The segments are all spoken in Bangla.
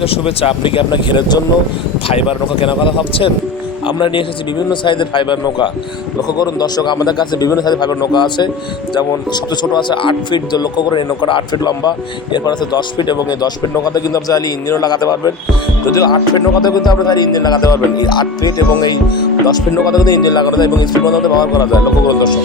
থেকে শুভেচ্ছা। আপনি কি আপনার ঘেরের জন্য ফাইবার নৌকা কেনার কথা ভাবছেন? আমরা নিয়ে এসেছি বিভিন্ন সাইজের ফাইবার নৌকা। লক্ষ্য করুন দর্শক, আমাদের কাছে বিভিন্ন সাইজের ফাইবার নৌকা আছে। যেমন সবচেয়ে ছোটো আছে আট ফিট, যে লক্ষ্য করুন এই নৌকাটা আট ফিট লম্বা, এরপর আছে দশ ফিট এবং এই দশ ফিট নৌকাতে কিন্তু আপনি চাইলে ইঞ্জিনও লাগাতে পারবেন। যদিও আট ফিট নৌকাতে কিন্তু আপনি চাইলে ইঞ্জিন লাগাতে পারবেন। এই আট ফিট এবং এই দশ ফিট নৌকাতে কিন্তু ইঞ্জিন লাগানো যায় এবং স্পিড মধ্যে ব্যবহার করা যায়। লক্ষ্য করুন দর্শক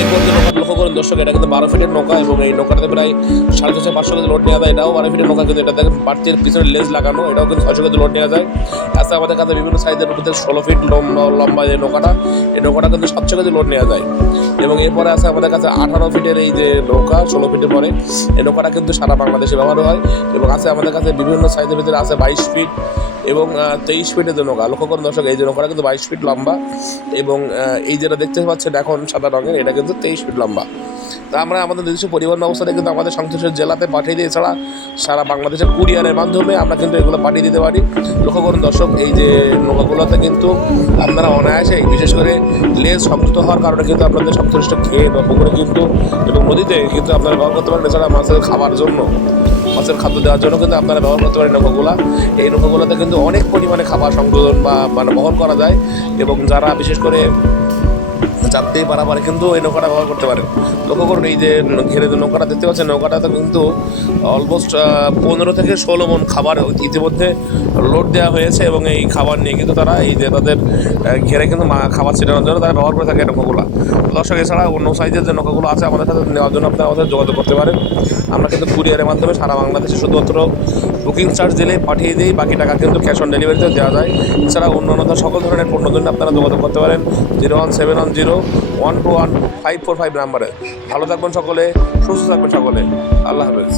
এরপর যে নৌকা লক্ষ্য করুন দর্শক এটা কিন্তু বারো ফিটের নৌকা এবং এই নৌকাটাতে প্রায় সাড়ে ছশো পাঁচশো কেজি লোড নেওয়া যায়। এটাও বারো ফিটের নৌকা, কিন্তু এটা দেখেন বাড়তির পিছনে লেজ লাগানো, এটাও কিন্তু ছশো কেজি লোড নেওয়া যায়। আছে আমাদের কাছে বিভিন্ন সাইজের মধ্যে ষোলো ফিট লম্বা- এই নৌকাটা এই নৌকাটা কিন্তু সাতশো কেজি লোড নেওয়া যায়। এবং এরপরে আছে আমাদের কাছে আঠারো ফিটের এই যে নৌকা, ষোলো ফিটের পরে, এই নৌকাটা কিন্তু সারা বাংলাদেশে ব্যবহার হয়। এবং আছে আমাদের কাছে বিভিন্ন সাইজের ভিতরে আছে বাইশ ফিট এবং তেইশ ফিটের যে নৌকা, লক্ষ্য করুন দর্শক, এই যে নৌকাটা কিন্তু বাইশ ফিট লম্বা এবং এই যেটা দেখতে পাচ্ছেন এখন সাদা রঙের, এটা কিন্তু তেইশ ফিট লম্বা। তা আমরা আমাদের নিজস্ব পরিবহন ব্যবস্থাটা কিন্তু আমাদের সংশ্লিষ্ট জেলাতে পাঠিয়ে দিই। এছাড়া সারা বাংলাদেশের কুরিয়ারের মাধ্যমে আমরা কিন্তু এগুলো পাঠিয়ে দিতে পারি। লক্ষ্য করুন দর্শক, এই যে নৌকাগুলোতে কিন্তু আপনারা অনায়াসে বিশেষ করে লেজ সংযুক্ত হওয়ার কারণে কিন্তু আপনাদের সংশ্লিষ্ট খেয়ে বা পুকুরে কিন্তু এবং নদীতে কিন্তু আপনারা ব্যবহার করতে পারেন। এছাড়া মাছের খাবার জন্য, মাছের খাদ্য দেওয়ার জন্য কিন্তু আপনারা ব্যবহার করতে পারেন নৌকাগুলা। এই নৌকাগুলোতে কিন্তু অনেক পরিমাণে খাবার সংযোজন বা মানে বহন করা যায় এবং যারা বিশেষ করে যাত্রী পারাপারে কিন্তু এই নৌকাটা ব্যবহার করতে পারেন। লক্ষ্য করুন, এই যে ঘেরে যে নৌকাটা দেখতে পাচ্ছেন, নৌকাটাতে কিন্তু অলমোস্ট পনেরো থেকে ষোলো মন খাবার ইতিমধ্যে লোড দেওয়া হয়েছে এবং এই খাবার নিয়ে কিন্তু তারা এই যে তাদের ঘেরে কিন্তু খাবার ছিটানোর জন্য তারা ব্যবহার করে থাকে এই নৌকাগুলো। দর্শক, এছাড়া অন্য সাইজের যে নৌকাগুলো আছে, আমাদের সাথে নেওয়ার জন্য আপনারা আমাদের যোগাযোগ করতে পারেন। আমরা কিন্তু কুরিয়ারের মাধ্যমে সারা বাংলাদেশে শুধুমাত্র বুকিং চার্জ দিলে পাঠিয়ে দিই, বাকি টাকা কিন্তু ক্যাশ অন ডেলিভারিতে দেওয়া যায়। এছাড়া অন্যান্য সকল ধরনের পণ্য জন্য আপনারা যোগাযোগ করতে পারেন zero one seven one zero one two one five four five নাম্বারে। ভালো থাকবেন সকলে, সুস্থ থাকবেন সকলে। আল্লাহ হাফেজ।